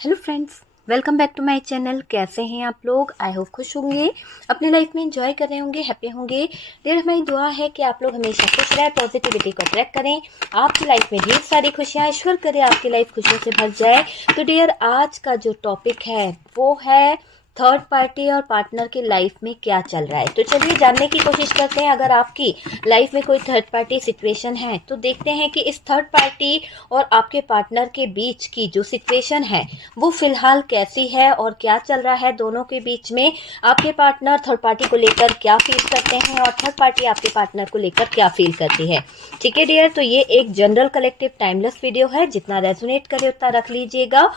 Hello friends, welcome back to my channel. कैसे हैं आप लोग? आई होप खुश होंगे, अपनी लाइफ में एंजॉय कर रहे होंगे, हैप्पी होंगे। डियर, हमारी दुआ है कि आप लोग हमेशा खुश रहे, पॉजिटिविटी को अट्रैक्ट करें, आपकी लाइफ में ढेर सारी खुशियां, ईश्वर करे आपकी लाइफ खुशियों से भर जाए। तो डियर, आज का जो टॉपिक है वो है थर्ड पार्टी और पार्टनर की लाइफ में क्या चल रहा है। तो चलिए जानने की कोशिश करते हैं। अगर आपकी लाइफ में कोई थर्ड पार्टी सिचुएशन है तो देखते हैं कि इस थर्ड पार्टी और आपके पार्टनर के बीच की जो सिचुएशन है वो फिलहाल कैसी है और क्या चल रहा है दोनों के बीच में। आपके पार्टनर थर्ड पार्टी को लेकर क्या फील करते हैं और थर्ड पार्टी आपके पार्टनर को लेकर क्या फील करती है। ठीक है डियर, तो ये एक जनरल कलेक्टिव टाइमलेस वीडियो है, जितना रेजोनेट करे उतना रख लीजिएगा,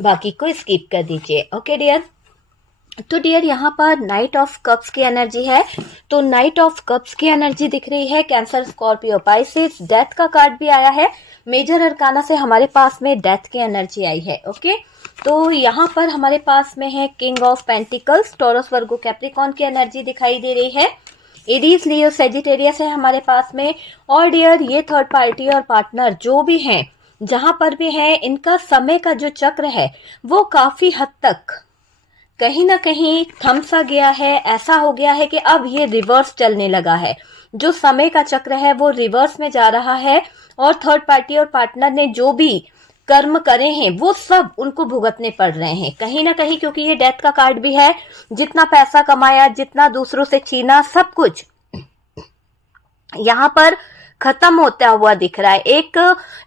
बाकी को स्किप कर दीजिए। ओके डियर, तो डियर यहाँ पर नाइट ऑफ कप्स की एनर्जी है। तो नाइट ऑफ कप्स की एनर्जी दिख रही है कैंसर, स्कॉर्पियो, पाइसेस। डेथ का कार्ड भी आया है। मेजर अरकाना से हमारे पास में डेथ की एनर्जी आई है। ओके, तो यहाँ पर हमारे पास में है king of pentacles, taurus, Virgo, Capricorn की एनर्जी दिखाई दे रही है। एरीज, लियो, सेजिटेरियस है हमारे पास में। और डियर, ये थर्ड पार्टी और पार्टनर जो भी हैं, जहां पर भी हैं, इनका समय का जो चक्र है वो काफी हद तक कहीं ना कहीं थम सा गया है। ऐसा हो गया है कि अब ये रिवर्स चलने लगा है। जो समय का चक्र है वो रिवर्स में जा रहा है और थर्ड पार्टी और पार्टनर ने जो भी कर्म करे हैं वो सब उनको भुगतने पड़ रहे हैं कहीं ना कहीं, क्योंकि ये डेथ का कार्ड भी है। जितना पैसा कमाया, जितना दूसरों से छीना, सब कुछ यहाँ पर खत्म होता हुआ दिख रहा है। एक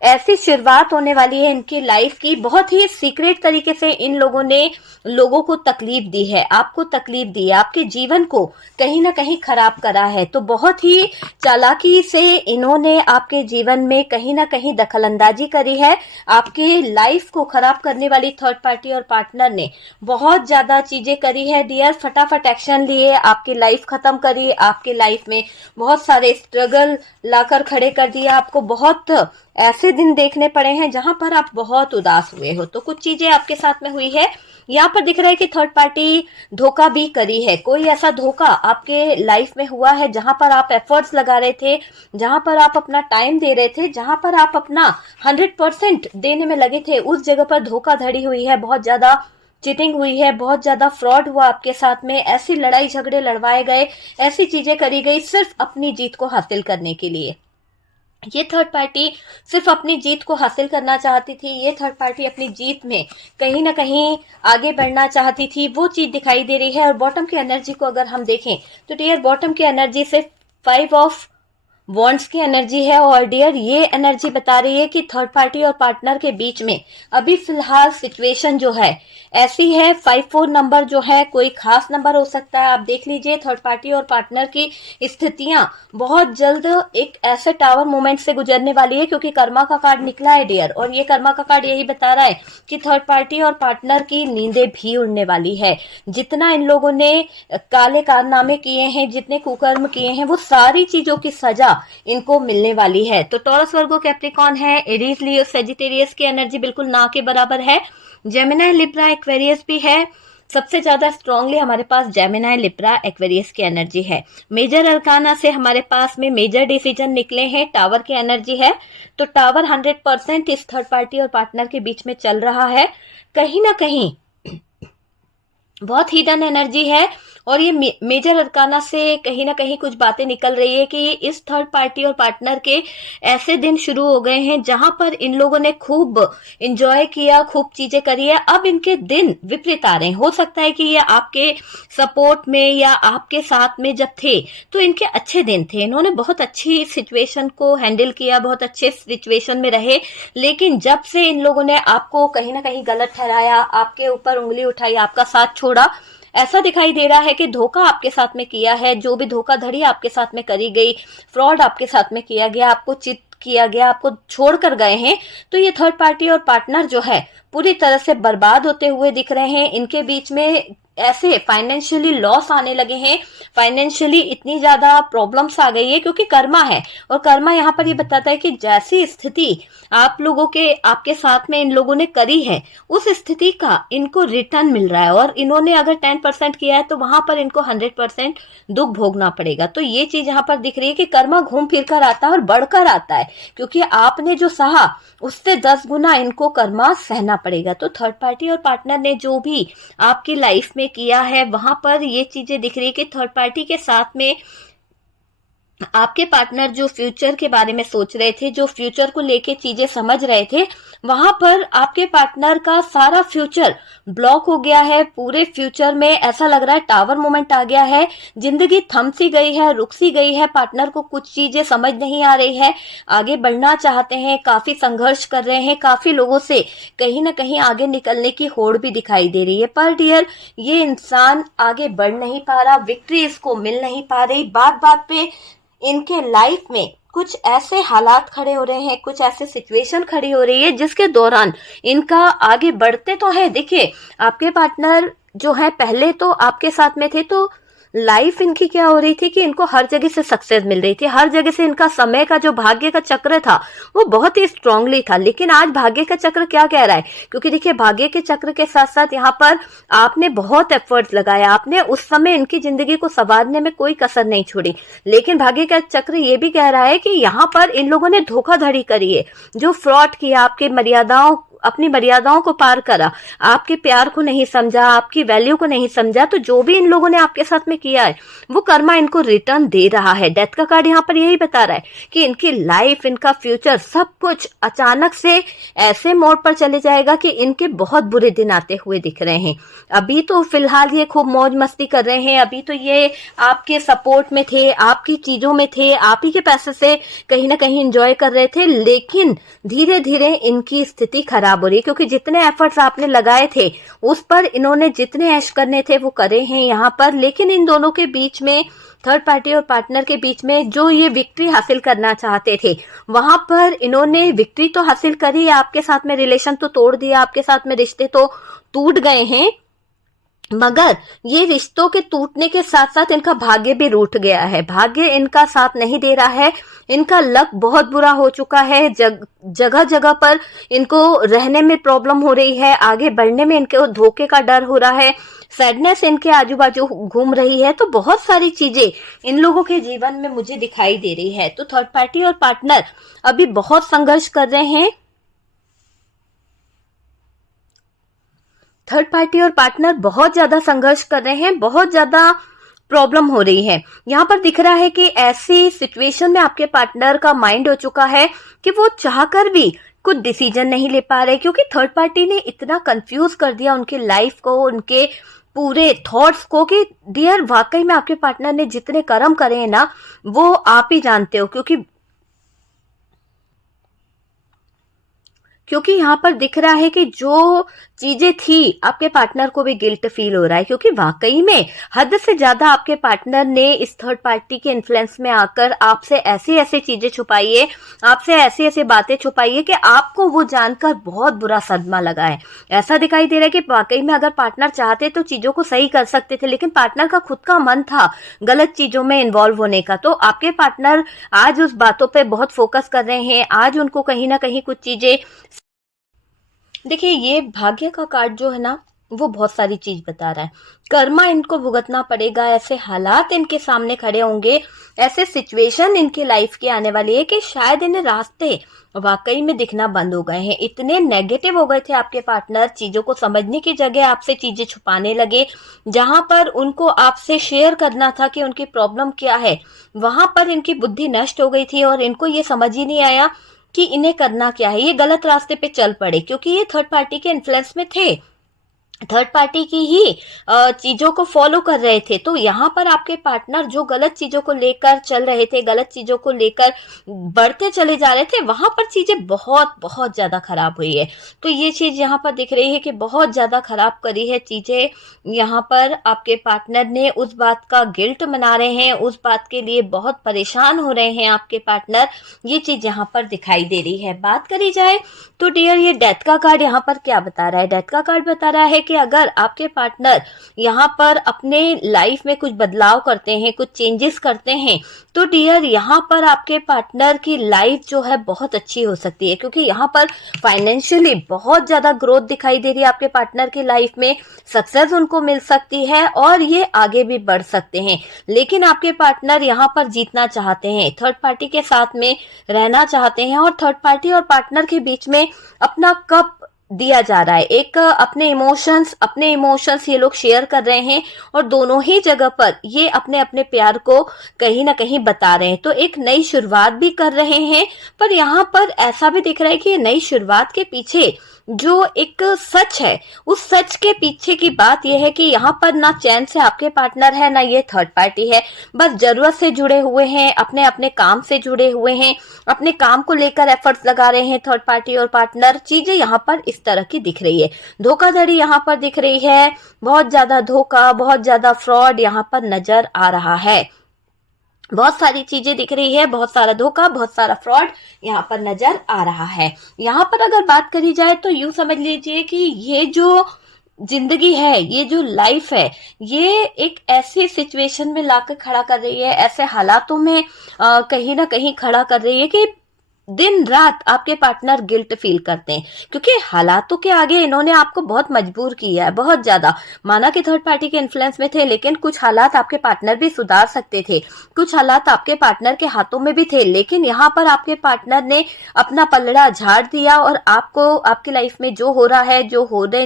ऐसी शुरुआत होने वाली है इनकी लाइफ की। बहुत ही सीक्रेट तरीके से इन लोगों ने लोगों को तकलीफ दी है, आपको तकलीफ दी है, आपके जीवन को कहीं ना कहीं खराब करा है। तो बहुत ही चालाकी से इन्होंने आपके जीवन में कहीं ना कहीं दखलंदाजी करी है। आपके लाइफ को खराब करने वाली थर्ड पार्टी और पार्टनर ने बहुत ज्यादा चीजें करी है डियर। फटाफट एक्शन लिए, आपकी लाइफ खत्म करी, आपके लाइफ में बहुत सारे स्ट्रगल लाकर खड़े कर दिया। आपको बहुत ऐसे दिन देखने पड़े हैं जहां पर आप बहुत उदास हुए हो। तो कुछ चीजें आपके साथ में हुई है। यहाँ पर दिख रहा है कि थर्ड पार्टी धोखा भी करी है। कोई ऐसा धोखा आपके लाइफ में हुआ है जहां पर आप एफर्ट्स लगा रहे थे, जहां पर आप अपना टाइम दे रहे थे, जहां पर आप अपना 100% देने में लगे थे, उस जगह पर धोखाधड़ी हुई है, बहुत ज्यादा चीटिंग हुई है, बहुत ज्यादा फ्रॉड हुआ आपके साथ में। ऐसी लड़ाई झगड़े लड़वाए गए, ऐसी चीजें करी गई सिर्फ अपनी जीत को हासिल करने के लिए। ये थर्ड पार्टी सिर्फ अपनी जीत को हासिल करना चाहती थी। ये थर्ड पार्टी अपनी जीत में कहीं ना कहीं आगे बढ़ना चाहती थी, वो चीज दिखाई दे रही है। और बॉटम की एनर्जी को अगर हम देखें तो डियर, बॉटम की एनर्जी से 5 ऑफ वॉन्ड्स की एनर्जी है। और डियर, ये एनर्जी बता रही है कि थर्ड पार्टी और पार्टनर के बीच में अभी फिलहाल सिचुएशन जो है ऐसी है। 5-4 नंबर जो है कोई खास नंबर हो सकता है। आप देख लीजिए, थर्ड पार्टी और पार्टनर की स्थितियां बहुत जल्द एक ऐसे टावर मोमेंट से गुजरने वाली है, क्योंकि कर्मा का कार्ड निकला है डियर। और ये कर्मा का कार्ड यही बता रहा है कि थर्ड पार्टी और पार्टनर की नींदें भी उड़ने वाली है। जितना इन लोगों ने काले कारनामे किए हैं, जितने कुकर्म किए हैं, वो सारी चीजों की सजा इनको मिलने वाली है। तो टॉरस, वर्गो, कैप्रिकॉन है। एरीज, लियो, सेजिटेरियस की एनर्जी बिल्कुल ना के बराबर है। जेमिनी, लिब्रा, एक्वेरियस भी है। सबसे ज्यादा स्ट्रांगली हमारे पास जेमिनी, लिब्रा, एक्वेरियस की एनर्जी है। मेजर अरकाना से हमारे पास में मेजर डिसीजन निकले हैं। टावर की एनर्जी है। तो टावर 100% इस थर्ड पार्टी और पार्टनर के बीच में चल रहा है। कहीं ना कहीं बहुत हिडन एनर्जी है। और ये मेजर अरकाना से कहीं ना कहीं कुछ बातें निकल रही है कि इस थर्ड पार्टी और पार्टनर के ऐसे दिन शुरू हो गए हैं जहां पर इन लोगों ने खूब एंजॉय किया, खूब चीजें करी है। अब इनके दिन विपरीत आ रहे हैं। हो सकता है कि ये आपके सपोर्ट में या आपके साथ में जब थे तो इनके अच्छे दिन थे, इन्होंने बहुत अच्छी सिचुएशन को हैंडल किया, बहुत अच्छे सिचुएशन में रहे। लेकिन जब से इन लोगों ने आपको कहीं ना कहीं गलत ठहराया, आपके ऊपर उंगली उठाई, आपका साथ छोड़ा, ऐसा दिखाई दे रहा है कि धोखा आपके साथ में किया है। जो भी धोखाधड़ी आपके साथ में करी गई, फ्रॉड आपके साथ में किया गया, आपको चिट किया गया, आपको छोड़कर गए हैं, तो ये थर्ड पार्टी और पार्टनर जो है पूरी तरह से बर्बाद होते हुए दिख रहे हैं। इनके बीच में ऐसे फाइनेंशियली लॉस आने लगे हैं, फाइनेंशियली इतनी ज्यादा प्रॉब्लम्स आ गई है, क्योंकि कर्मा है। और कर्मा यहाँ पर ये बताता है कि जैसी स्थिति आप लोगों के आपके साथ में इन लोगों ने करी है, उस स्थिति का इनको रिटर्न मिल रहा है। और इन्होंने अगर 10% किया है तो वहां पर इनको 100% दुख भोगना पड़ेगा। तो ये चीज यहाँ पर दिख रही है कि कर्मा घूम फिर कर आता है और बढ़कर आता है, क्योंकि आपने जो सहा उससे 10 गुना इनको कर्मा सहना पड़ेगा। तो थर्ड पार्टी और पार्टनर ने जो भी आपकी लाइफ में किया है, वहां पर ये चीजें दिख रही है कि थर्ड पार्टी के साथ में आपके पार्टनर जो फ्यूचर के बारे में सोच रहे थे, जो फ्यूचर को लेके चीजें समझ रहे थे, वहां पर आपके पार्टनर का सारा फ्यूचर ब्लॉक हो गया है। पूरे फ्यूचर में ऐसा लग रहा है टावर मोमेंट आ गया है, जिंदगी थम सी गई है, रुक सी गई है। पार्टनर को कुछ चीजें समझ नहीं आ रही है, आगे बढ़ना चाहते हैं, काफी संघर्ष कर रहे हैं, काफी लोगों से कहीं ना कहीं आगे निकलने की होड़ भी दिखाई दे रही है। पर डियर, ये इंसान आगे बढ़ नहीं पा रहा, विक्ट्री इसको मिल नहीं पा रही। बात बात पे इनके लाइफ में कुछ ऐसे हालात खड़े हो रहे हैं, कुछ ऐसे सिचुएशन खड़ी हो रही है जिसके दौरान इनका आगे बढ़ते तो है। देखिए, आपके पार्टनर जो है पहले तो आपके साथ में थे, तो लाइफ इनकी क्या हो रही थी कि इनको हर जगह से सक्सेस मिल रही थी, हर जगह से इनका समय का जो भाग्य का चक्र था वो बहुत ही स्ट्रांगली था। लेकिन आज भाग्य का चक्र क्या कह रहा है, क्योंकि देखिए भाग्य के चक्र के साथ साथ यहाँ पर आपने बहुत एफर्ट्स लगाया, आपने उस समय इनकी जिंदगी को संवारने में कोई कसर नहीं छोड़ी। लेकिन भाग्य का चक्र ये भी कह रहा है कि यहाँ पर इन लोगों ने धोखाधड़ी करी है, जो फ्रॉड किया, आपके अपनी मर्यादाओं को पार करा, आपके प्यार को नहीं समझा, आपकी वैल्यू को नहीं समझा। तो जो भी इन लोगों ने आपके साथ में किया है वो कर्मा इनको रिटर्न दे रहा है। डेथ का कार्ड यहाँ पर यही बता रहा है कि इनकी लाइफ, इनका फ्यूचर, सब कुछ अचानक से ऐसे मोड़ पर चले जाएगा कि इनके बहुत बुरे दिन आते हुए दिख रहे हैं। अभी तो फिलहाल ये खूब मौज मस्ती कर रहे हैं, अभी तो ये आपके सपोर्ट में थे, आपकी चीजों में थे, आप ही के पैसे से कहीं ना कहीं एंजॉय कर रहे थे। लेकिन धीरे धीरे इनकी स्थिति खराब हो रही है, क्योंकि जितने एफर्ट्स आपने लगाए थे उस पर इन्होंने जितने ऐश करने थे वो करे हैं यहाँ पर। लेकिन इन दोनों के बीच में, थर्ड पार्टी और पार्टनर के बीच में, जो ये विक्ट्री हासिल करना चाहते थे वहां पर इन्होंने विक्ट्री तो हासिल करी, आपके साथ में रिलेशन तो तोड़ दिया, आपके साथ में रिश्ते तो टूट गए हैं, मगर ये रिश्तों के टूटने के साथ साथ इनका भाग्य भी रूठ गया है। भाग्य इनका साथ नहीं दे रहा है, इनका लक बहुत बुरा हो चुका है। जगह जगह पर इनको रहने में प्रॉब्लम हो रही है, आगे बढ़ने में इनके धोखे का डर हो रहा है, सैडनेस इनके आजू बाजू घूम रही है। तो बहुत सारी चीजें इन लोगों के जीवन में मुझे दिखाई दे रही है। तो थर्ड पार्टी और पार्टनर अभी बहुत संघर्ष कर रहे हैं। थर्ड पार्टी और पार्टनर बहुत ज्यादा संघर्ष कर रहे हैं, बहुत ज्यादा प्रॉब्लम हो रही है। यहाँ पर दिख रहा है कि ऐसी सिचुएशन में आपके पार्टनर का माइंड हो चुका है कि वो चाहकर भी कुछ डिसीजन नहीं ले पा रहे, क्योंकि थर्ड पार्टी ने इतना कंफ्यूज कर दिया उनके लाइफ को, उनके पूरे थॉट्स को, कि डियर वाकई में आपके पार्टनर ने जितने कर्म करे हैं ना वो आप ही जानते हो। क्योंकि यहाँ पर दिख रहा है कि जो चीजें थी आपके पार्टनर को भी गिल्ट फील हो रहा है, क्योंकि वाकई में हद से ज्यादा आपके पार्टनर ने इस थर्ड पार्टी के इन्फ्लुएंस में आकर आपसे ऐसी ऐसी चीजें छुपाई है, आपसे ऐसी ऐसी बातें छुपाई है कि आपको वो जानकर बहुत बुरा सदमा लगा है। ऐसा दिखाई दे रहा है कि वाकई में अगर पार्टनर चाहते तो चीजों को सही कर सकते थे, लेकिन पार्टनर का खुद का मन था गलत चीजों में इन्वॉल्व होने का। तो आपके पार्टनर आज उस बातों पर बहुत फोकस कर रहे हैं, आज उनको कहीं ना कहीं कुछ चीजें, देखिए ये भाग्य का कार्ड जो है ना वो बहुत सारी चीज बता रहा है। कर्मा इनको भुगतना पड़ेगा, ऐसे हालात इनके सामने खड़े होंगे, ऐसे सिचुएशन इनकी लाइफ की आने वाली है कि शायद इन्हें रास्ते वाकई में दिखना बंद हो गए हैं। इतने नेगेटिव हो गए थे आपके पार्टनर, चीजों को समझने की जगह आपसे चीजें छुपाने लगे। जहां पर उनको आपसे शेयर करना था कि उनकी प्रॉब्लम क्या है, वहां पर इनकी बुद्धि नष्ट हो गई थी और इनको ये समझ ही नहीं आया कि इन्हें करना क्या है। ये गलत रास्ते पे चल पड़े, क्योंकि ये थर्ड पार्टी के इन्फ्लुएंस में थे, थर्ड पार्टी की ही चीजों को फॉलो कर रहे थे। तो यहाँ पर आपके पार्टनर जो गलत चीजों को लेकर चल रहे थे, गलत चीजों को लेकर बढ़ते चले जा रहे थे, वहां पर चीजें बहुत बहुत ज्यादा खराब हुई है। तो ये चीज यहाँ पर दिख रही है कि बहुत ज्यादा खराब करी है चीजें। यहाँ पर आपके पार्टनर ने उस बात का गिल्ट मना रहे हैं, उस बात के लिए बहुत परेशान हो रहे हैं आपके पार्टनर। ये चीज यहाँ पर दिखाई दे रही है। बात करी जाए तो डियर, ये डेथ का कार्ड यहाँ पर क्या बता रहा है? डेथ का कार्ड बता रहा है कि कि अगर आपके पार्टनर यहाँ पर अपने लाइफ में कुछ बदलाव करते हैं, कुछ चेंजेस करते हैं, तो डियर यहाँ पर आपके पार्टनर की लाइफ जो है बहुत अच्छी हो सकती है, क्योंकि यहाँ पर फाइनेंशियली बहुत ज्यादा ग्रोथ दिखाई दे रही है आपके पार्टनर की लाइफ में, सक्सेस उनको मिल सकती है और ये आगे भी बढ़ सकते हैं। लेकिन आपके पार्टनर यहाँ पर जीतना चाहते हैं, थर्ड पार्टी के साथ में रहना चाहते हैं और थर्ड पार्टी और पार्टनर के बीच में अपना कप दिया जा रहा है, एक अपने इमोशंस ये लोग शेयर कर रहे हैं और दोनों ही जगह पर ये अपने अपने प्यार को कहीं ना कहीं बता रहे हैं। तो एक नई शुरुआत भी कर रहे हैं, पर यहाँ पर ऐसा भी दिख रहा है कि ये नई शुरुआत के पीछे जो एक सच है, उस सच के पीछे की बात यह है कि यहाँ पर ना चैन से आपके पार्टनर है, ना ये थर्ड पार्टी है, बस जरूरत से जुड़े हुए हैं, अपने अपने काम से जुड़े हुए हैं, अपने काम को लेकर एफर्ट्स लगा रहे हैं थर्ड पार्टी और पार्टनर। चीजें यहाँ पर इस तरह की दिख रही है, धोखाधड़ी यहाँ पर दिख रही है, बहुत ज्यादा धोखा, बहुत ज्यादा फ्रॉड यहाँ पर नजर आ रहा है, बहुत सारी चीजें दिख रही है, बहुत सारा धोखा, बहुत सारा फ्रॉड यहाँ पर नजर आ रहा है। यहाँ पर अगर बात करी जाए तो यूं समझ लीजिए कि ये जो जिंदगी है, ये जो लाइफ है, ये एक ऐसी सिचुएशन में लाकर खड़ा कर रही है, ऐसे हालातों में कहीं ना कहीं खड़ा कर रही है कि दिन रात आपके पार्टनर गिल्ट फील करते हैं, क्योंकि हालातों के आगे इन्होंने आपको बहुत मजबूर किया है, बहुत ज्यादा। माना कि थर्ड पार्टी के इन्फ्लुएंस में थे, लेकिन कुछ हालात आपके पार्टनर भी सुधार सकते थे, कुछ हालात आपके पार्टनर के हाथों में भी थे, लेकिन यहाँ पर आपके पार्टनर ने अपना पलड़ा झाड़ दिया और आपको आपकी लाइफ में जो हो रहा है, जो होने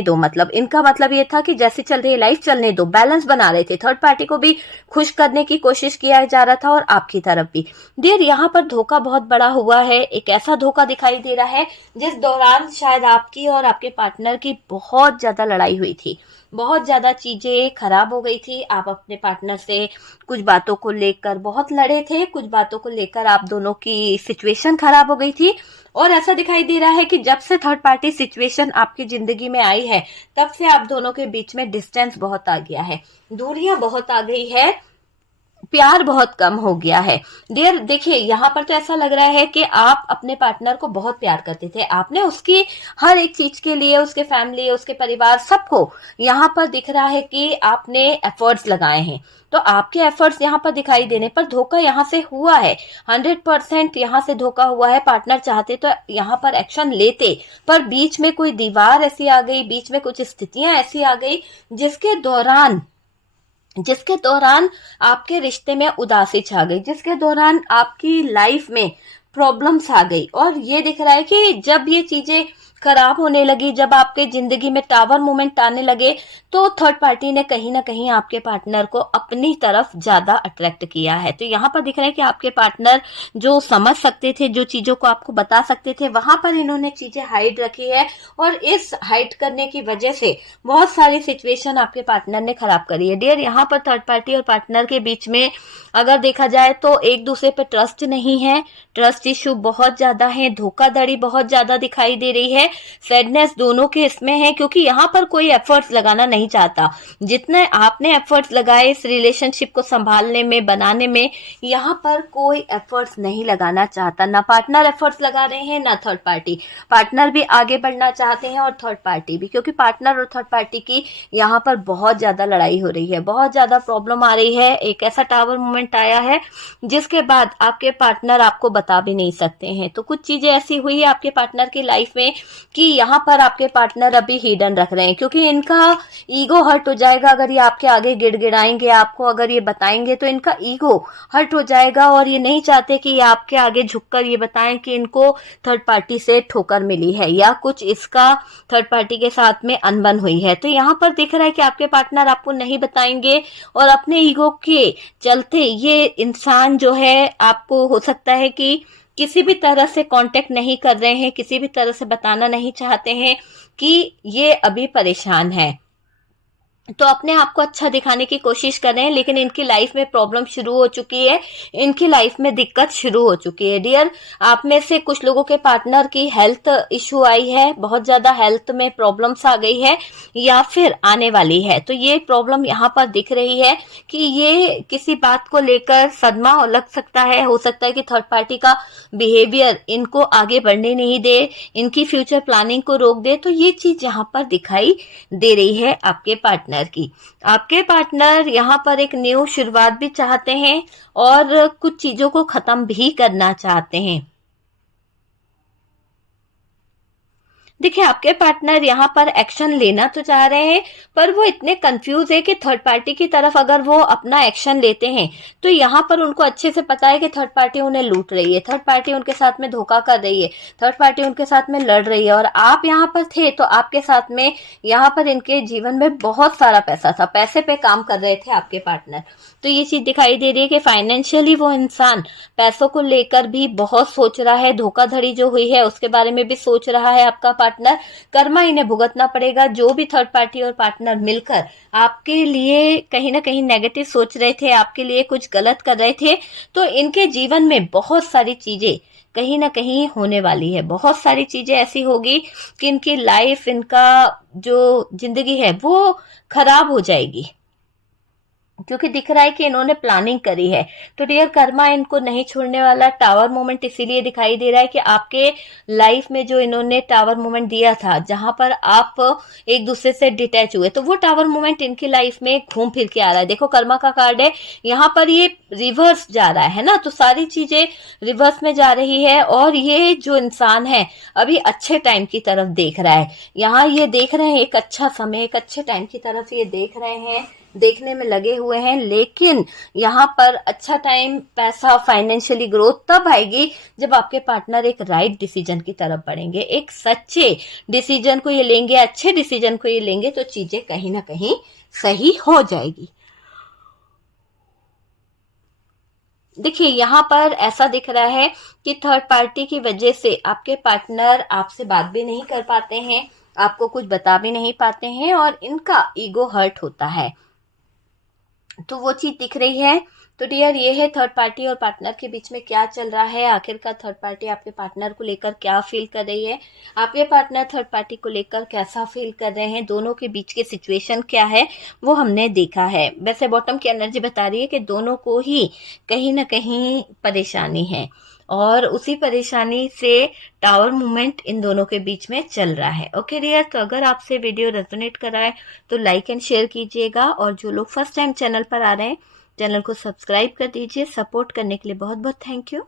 दो मतलब इनका मतलब ये था कि जैसे चल रही है लाइफ चलने दो, बैलेंस बना रहे थे, थर्ड पार्टी को भी खुश करने की कोशिश किया जा रहा था और आपकी तरफ भी। देर यहाँ पर धोखा बहुत बड़ा हुआ है, एक ऐसा धोखा दिखाई दे रहा है जिस दौरान शायद आपकी और आपके पार्टनर की बहुत ज्यादा लड़ाई हुई थी, बहुत ज्यादा चीजें खराब हो गई थी, आप अपने पार्टनर से कुछ बातों को लेकर बहुत लड़े थे, कुछ बातों को लेकर आप दोनों की सिचुएशन खराब हो गई थी। और ऐसा दिखाई दे रहा है कि जब से थर्ड पार्टी सिचुएशन आपकी जिंदगी में आई है, तब से आप दोनों के बीच में डिस्टेंस बहुत आ गया है, दूरियां बहुत आ गई है, प्यार बहुत कम हो गया है। डियर देखिए, यहाँ पर तो ऐसा लग रहा है कि आप अपने पार्टनर को बहुत प्यार करते थे, आपने उसकी हर एक चीज के लिए, उसके फैमिली, उसके परिवार, सबको यहाँ पर दिख रहा है कि आपने एफर्ट्स लगाए हैं। तो आपके एफर्ट्स यहाँ पर दिखाई देने पर धोखा यहाँ से हुआ है, 100% यहाँ से धोखा हुआ है। पार्टनर चाहते तो यहाँ पर एक्शन लेते, पर बीच में कोई दीवार ऐसी आ गई, बीच में कुछ स्थितियां ऐसी आ गई जिसके दौरान आपके रिश्ते में उदासी छा गई, जिसके दौरान आपकी लाइफ में प्रॉब्लम्स आ गई। और ये दिख रहा है कि जब ये चीजें खराब होने लगी, जब आपके जिंदगी में टावर मोमेंट आने लगे, तो थर्ड पार्टी ने कहीं ना कहीं आपके पार्टनर को अपनी तरफ ज्यादा अट्रैक्ट किया है। तो यहाँ पर दिख रहा है कि आपके पार्टनर जो समझ सकते थे, जो चीजों को आपको बता सकते थे, वहां पर इन्होंने चीजें हाइड रखी है और इस हाइड करने की वजह से बहुत सारी सिचुएशन आपके पार्टनर ने खराब करी है। डियर यहाँ पर थर्ड पार्टी और पार्टनर के बीच में अगर देखा जाए तो एक दूसरे पर ट्रस्ट नहीं है, ट्रस्ट इशू बहुत ज्यादा है, धोखाधड़ी बहुत ज्यादा दिखाई दे रही है, सैडनेस दोनों के इसमें है, क्योंकि यहाँ पर कोई एफर्ट्स लगाना नहीं चाहता। जितने आपने एफर्ट्स लगाए इस रिलेशनशिप को संभालने में, बनाने में, यहाँ पर कोई एफर्ट्स नहीं लगाना चाहता, ना पार्टनर एफर्ट्स लगा रहे हैं, ना थर्ड पार्टी। पार्टनर भी आगे बढ़ना चाहते हैं और थर्ड पार्टी भी, क्योंकि पार्टनर और थर्ड पार्टी की यहाँ पर बहुत ज्यादा लड़ाई हो रही है, बहुत ज्यादा प्रॉब्लम आ रही है। एक ऐसा टावर मोमेंट आया है जिसके बाद आपके पार्टनर आपको बता भी नहीं सकते हैं। तो कुछ चीजें ऐसी हुई है आपके पार्टनर की लाइफ में कि यहाँ पर आपके पार्टनर अभी हिडन रख रहे हैं, क्योंकि इनका ईगो हर्ट हो जाएगा अगर ये आपके आगे गिड़गिड़ाएंगे, आपको अगर ये बताएंगे तो इनका ईगो हर्ट हो जाएगा और ये नहीं चाहते कि ये आपके आगे झुककर ये बताएं कि इनको थर्ड पार्टी से ठोकर मिली है या कुछ इसका थर्ड पार्टी के साथ में अनबन हुई है। तो यहाँ पर दिख रहा है कि आपके पार्टनर आपको नहीं बताएंगे और अपने ईगो के चलते ये इंसान जो है, आपको हो सकता है कि किसी भी तरह से कांटेक्ट नहीं कर रहे हैं, किसी भी तरह से बताना नहीं चाहते हैं कि ये अभी परेशान है। तो अपने आप को अच्छा दिखाने की कोशिश कर रहे हैं, लेकिन इनकी लाइफ में प्रॉब्लम शुरू हो चुकी है, इनकी लाइफ में दिक्कत शुरू हो चुकी है। डियर, आप में से कुछ लोगों के पार्टनर की हेल्थ इशू आई है, बहुत ज्यादा हेल्थ में प्रॉब्लम्स आ गई है या फिर आने वाली है। तो ये प्रॉब्लम यहाँ पर दिख रही है कि ये किसी बात को लेकर सदमा लग सकता है, हो सकता है कि थर्ड पार्टी का बिहेवियर इनको आगे बढ़ने नहीं दे, इनकी फ्यूचर प्लानिंग को रोक दे। तो ये चीज यहाँ पर दिखाई दे रही है आपके पार्टनर की। आपके पार्टनर यहाँ पर एक न्यू शुरुआत भी चाहते हैं और कुछ चीजों को खत्म भी करना चाहते हैं। देखिए, आपके पार्टनर यहाँ पर एक्शन लेना तो चाह रहे हैं, पर वो इतने कंफ्यूज है कि थर्ड पार्टी की तरफ अगर वो अपना एक्शन लेते हैं तो यहाँ पर उनको अच्छे से पता है कि थर्ड पार्टी उन्हें लूट रही है, थर्ड पार्टी उनके साथ में धोखा कर रही है, थर्ड पार्टी उनके साथ में लड़ रही है। और आप यहाँ पर थे तो आपके साथ में यहाँ पर इनके जीवन में बहुत सारा पैसा था, पैसे पे काम कर रहे थे आपके पार्टनर। तो ये चीज दिखाई दे रही है कि फाइनेंशियली वो इंसान पैसों को लेकर भी बहुत सोच रहा है, धोखाधड़ी जो हुई है उसके बारे में भी सोच रहा है आपका पार्टनर। कर्मा इन्हें भुगतना पड़ेगा। जो भी थर्ड पार्टी और पार्टनर मिलकर आपके लिए कहीं ना कहीं नेगेटिव सोच रहे थे, आपके लिए कुछ गलत कर रहे थे, तो इनके जीवन में बहुत सारी चीजें कहीं ना कहीं होने वाली है। बहुत सारी चीजें ऐसी होगी कि इनकी लाइफ, इनका जो जिंदगी है वो खराब हो जाएगी, क्योंकि दिख रहा है कि इन्होंने प्लानिंग करी है। तो डियर, कर्मा इनको नहीं छोड़ने वाला। टावर मोमेंट इसीलिए दिखाई दे रहा है कि आपके लाइफ में जो इन्होंने टावर मोमेंट दिया था, जहां पर आप एक दूसरे से डिटैच हुए, तो वो टावर मोमेंट इनकी लाइफ में घूम फिर के आ रहा है। देखो, कर्मा का कार्ड है, यहाँ पर ये रिवर्स जा रहा है ना, तो सारी चीजें रिवर्स में जा रही है। और ये जो इंसान है अभी अच्छे टाइम की तरफ देख रहा है। यहाँ ये देख रहे हैं एक अच्छा समय, एक अच्छे टाइम की तरफ ये देख रहे हैं, देखने में लगे हुए हैं। लेकिन यहाँ पर अच्छा टाइम, पैसा, फाइनेंशियली ग्रोथ तब आएगी जब आपके पार्टनर एक राइट डिसीजन की तरफ बढ़ेंगे, एक सच्चे डिसीजन को ये लेंगे, अच्छे डिसीजन को ये लेंगे, तो चीजें कहीं ना कहीं सही हो जाएगी। देखिए, यहाँ पर ऐसा दिख रहा है कि थर्ड पार्टी की वजह से आपके पार्टनर आपसे बात भी नहीं कर पाते हैं, आपको कुछ बता भी नहीं पाते हैं और इनका ईगो हर्ट होता है। तो वो चीज दिख रही है। तो डियर, ये है थर्ड पार्टी और पार्टनर के बीच में क्या चल रहा है। आखिरकार थर्ड पार्टी आपके पार्टनर को लेकर क्या फील कर रही है, आपके पार्टनर थर्ड पार्टी को लेकर कैसा फील कर रहे हैं, दोनों के बीच की सिचुएशन क्या है वो हमने देखा है। वैसे बॉटम की एनर्जी बता रही है कि दोनों को ही कहीं ना कहीं परेशानी है और उसी परेशानी से टावर मूवमेंट इन दोनों के बीच में चल रहा है। ओके डियर, तो अगर आपसे वीडियो रेजोनेट कर रहा है तो लाइक एंड शेयर कीजिएगा, और जो लोग फर्स्ट टाइम चैनल पर आ रहे हैं चैनल को सब्सक्राइब कर दीजिए। सपोर्ट करने के लिए बहुत बहुत थैंक यू।